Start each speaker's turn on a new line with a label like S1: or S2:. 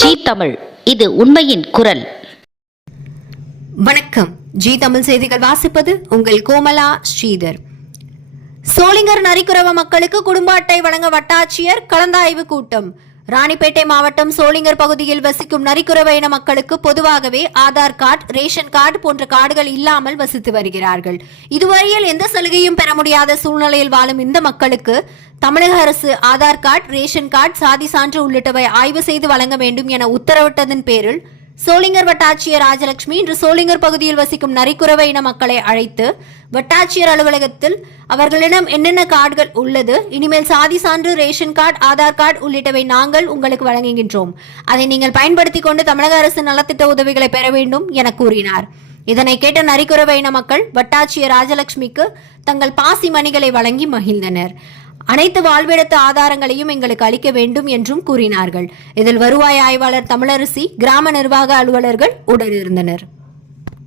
S1: G Tamil. இது உண்மையின் குரல்.
S2: வணக்கம். ஜி தமிழ் செய்திகள் வாசிப்பது உங்கள் கோமலா ஸ்ரீதர். சோளிங்கர் நரிக்குறவ மக்களுக்கு குடும்ப அட்டை வழங்க வட்டாட்சியர் கலந்தாய்வு கூட்டம். ராணிப்பேட்டை மாவட்டம் சோளிங்கர் பகுதியில் வசிக்கும் நரிக்குறவ இன மக்களுக்கு பொதுவாகவே ஆதார் கார்டு ரேஷன் கார்டு போன்ற கார்டுகள் இல்லாமல் வசித்து வருகிறார்கள். இதுவரையில் எந்த சலுகையும் பெற முடியாத சூழ்நிலையில் வாழும் இந்த மக்களுக்கு தமிழக அரசு ஆதார் கார்டு ரேஷன் கார்டு சாதி சான்று உள்ளிட்டவை ஆய்வு செய்து வழங்க வேண்டும் என உத்தரவிட்டதன் பேரில் சோளிங்கர் வட்டாட்சியர் ராஜலட்சுமி இன்று சோளிங்கர் பகுதியில் வசிக்கும் நரிக்குறவை இன மக்களை அழைத்து வட்டாட்சியர் அலுவலகத்தில் அவர்களிடம் என்னென்ன கார்டுகள் உள்ளது இனிமேல் சாதி சான்று ரேஷன் கார்டு ஆதார் கார்டு உள்ளிட்டவை நாங்கள் உங்களுக்கு வழங்குகின்றோம். அதை நீங்கள் பயன்படுத்திக் கொண்டு தமிழக அரசு நலத்திட்ட உதவிகளை பெற வேண்டும் என கூறினார். இதனை கேட்ட நரிக்குறவை இன மக்கள் வட்டாட்சியர் ராஜலட்சுமிக்கு தங்கள் பாசி மணிகளை வழங்கி மகிழ்ந்தனர். அனைத்து வாழ்விடத்து ஆதாரங்களையும் எங்களுக்கு அளிக்க வேண்டும் என்றும் கூறினார்கள். இதில் வருவாய் ஆய்வாளர் தமிழரசி கிராம நிர்வாக அலுவலர்கள் உடனிருந்தனர்.